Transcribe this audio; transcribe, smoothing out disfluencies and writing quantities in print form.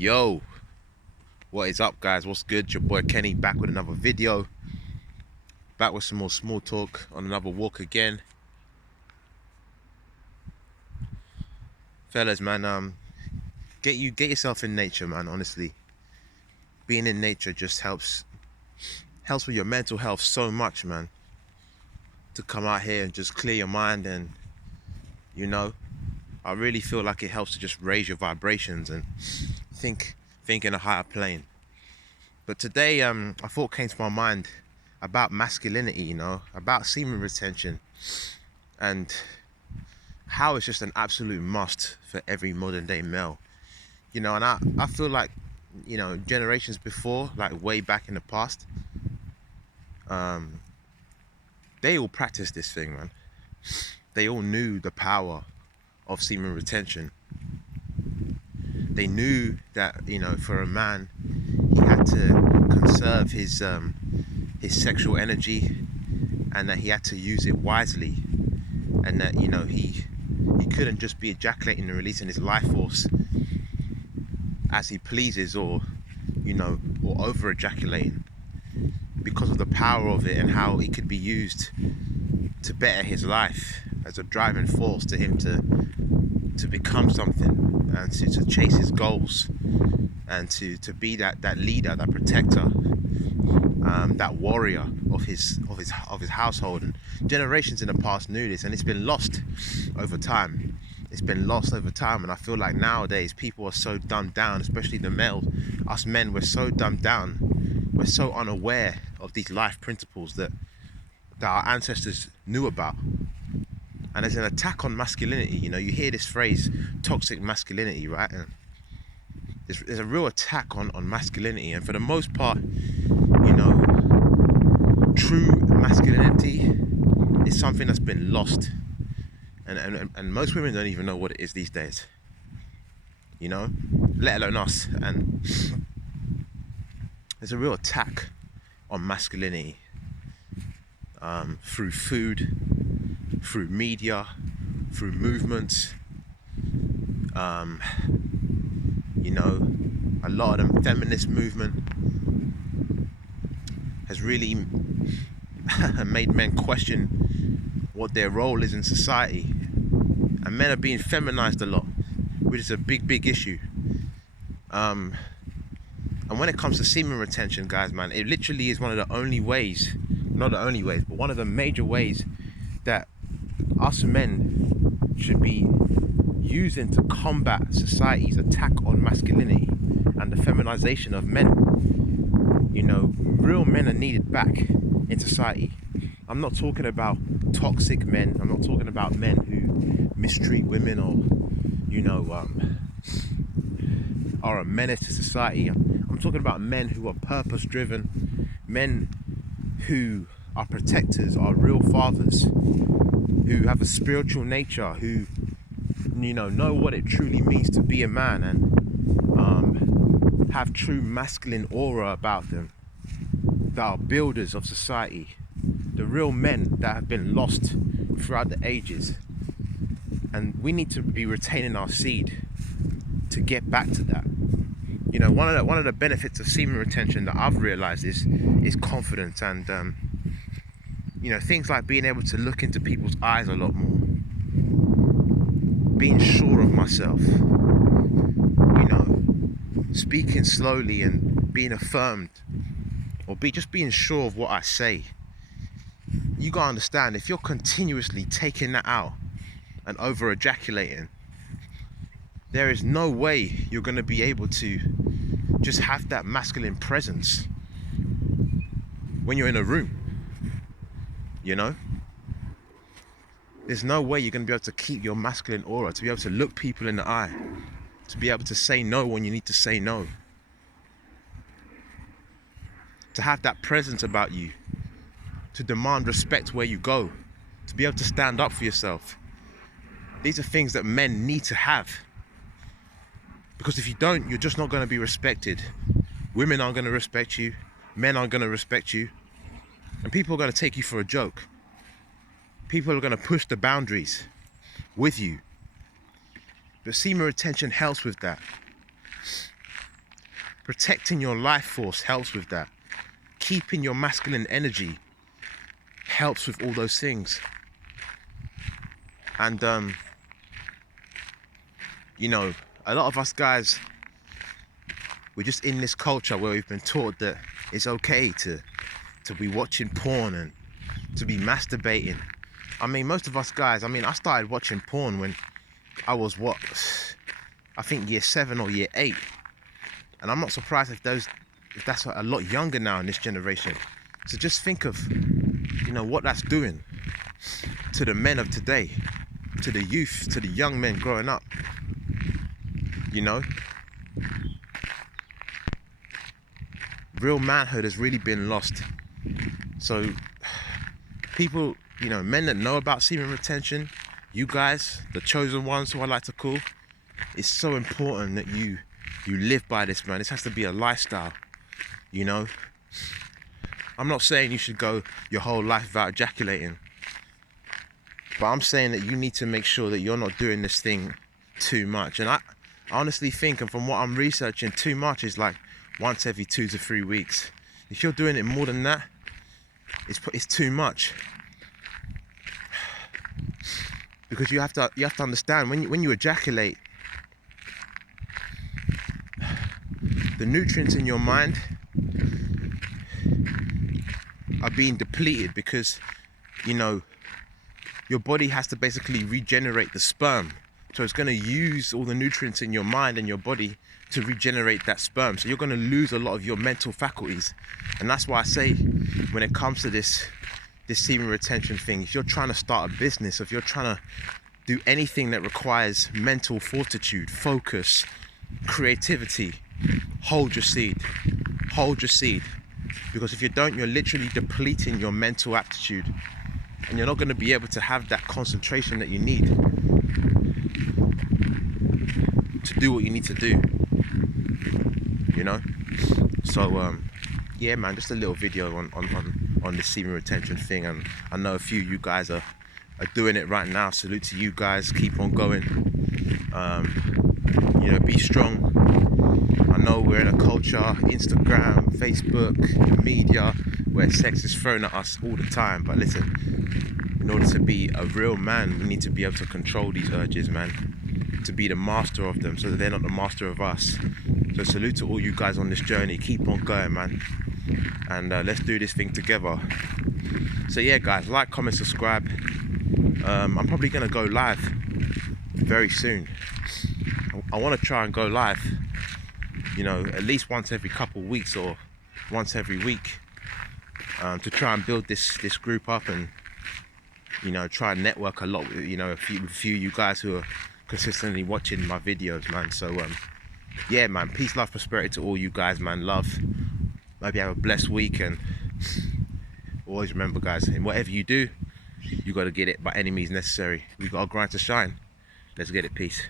Yo, what is up, guys? What's good? Your boy Kenny back with another video, back with some more small talk on another walk again. Fellas, man, get yourself in nature, man. Honestly, being in nature just helps with your mental health so much, man. To come out here and just clear your mind, and I really feel like it helps to just raise your vibrations and think in a higher plane. But today, a thought came to my mind about masculinity, about semen retention, and how it's just an absolute must for every modern day male. And I feel like, generations before, like way back in the past, they all practiced this thing, man. They all knew the power of semen retention. They knew that, for a man, he had to conserve his sexual energy, and that he had to use it wisely, and that he couldn't just be ejaculating and releasing his life force as he pleases, or over ejaculating, because of the power of it and how it could be used to better his life as a driving force to him to become something, and to chase his goals, and to be that leader, that protector, that warrior of his household. And generations in the past knew this, and it's been lost over time. And I feel like nowadays people are so dumbed down, especially the males. Us men, we're so dumbed down. We're so unaware of these life principles that our ancestors knew about. And there's an attack on masculinity. You hear this phrase, toxic masculinity, right? And there's a real attack on masculinity. And for the most part, true masculinity is something that's been lost. And most women don't even know what it is these days, let alone us. And there's a real attack on masculinity, through food, through media, through movements. A lot of the feminist movement has really made men question what their role is in society. And men are being feminized a lot, which is a big issue. And when it comes to semen retention, guys, man, it literally is one of the only ways, not the only ways, but one of the major ways that us men should be using to combat society's attack on masculinity and the feminization of men. Real men are needed back in society. I'm not talking about toxic men. I'm not talking about men who mistreat women, or are a menace to society. I'm talking about men who are purpose-driven, men who are protectors, are real fathers, who have a spiritual nature, who know what it truly means to be a man, and have true masculine aura about them, that are builders of society, the real men that have been lost throughout the ages. And we need to be retaining our seed to get back to that. One of the benefits of semen retention that I've realized is confidence, and things like being able to look into people's eyes a lot more, being sure of myself, speaking slowly and being affirmed, or just being sure of what I say. You gotta understand, if you're continuously taking that out and over ejaculating, there is no way you're going to be able to just have that masculine presence when you're in a room. There's no way you're going to be able to keep your masculine aura, to be able to look people in the eye, to be able to say no when you need to say no, to have that presence about you, to demand respect where you go, to be able to stand up for yourself. These are things that men need to have. Because if you don't, you're just not going to be respected. Women aren't going to respect you. Men aren't going to respect you. And people are going to take you for a joke. People are going to push the boundaries with you. But semen retention helps with that. Protecting your life force helps with that. Keeping your masculine energy helps with all those things. And you know, a lot of us guys, we're just in this culture where we've been taught that it's okay to be watching porn and to be masturbating. I mean, most of us guys, I mean, I started watching porn when I was what, I think year 7 or year 8, and I'm not surprised if that's a lot younger now in this generation. So just think of, you know, what that's doing to the men of today, to the youth, to the young men growing up. You know, real manhood has really been lost. So people, you know, men that know about semen retention, you guys, the chosen ones, who I like to call, it's so important that you live by this, man. This has to be a lifestyle, you know. I'm not saying you should go your whole life without ejaculating, but I'm saying that you need to make sure that you're not doing this thing too much. And I honestly think, and from what I'm researching, too much is like once every 2 to 3 weeks. If you're doing it more than that, it's too much. Because you have to understand, when you ejaculate, the nutrients in your mind are being depleted, because, you know, your body has to basically regenerate the sperm. So it's going to use all the nutrients in your mind and your body to regenerate that sperm. So you're going to lose a lot of your mental faculties. And that's why I say, when it comes to this semen retention thing, if you're trying to start a business, if you're trying to do anything that requires mental fortitude, focus, creativity, hold your seed. Hold your seed. Because if you don't, you're literally depleting your mental aptitude, and you're not going to be able to have that concentration that you need to do what you need to do, you know. So yeah, man, just a little video on the semen retention thing. And I know a few of you guys are doing it right now. Salute to you guys. Keep on going. You know, be strong. I know we're in a culture, Instagram, Facebook, media, where sex is thrown at us all the time. But listen, in order to be a real man, we need to be able to control these urges, man. To be the master of them, so that they're not the master of us. So salute to all you guys on this journey. Keep on going, man. And let's do this thing together. So yeah, guys, like, comment, subscribe. I'm probably going to go live very soon. I want to try and go live, you know, at least once every couple weeks or once every week, to try and build this group up, and, you know, try and network a lot with, you know, a few of you guys who are consistently watching my videos, man. So yeah, man, peace, love, prosperity to all you guys, man. Love. Maybe have a blessed week, and always remember, guys, in whatever you do, you got to get it by any means necessary. We got to grind to shine. Let's get it. Peace.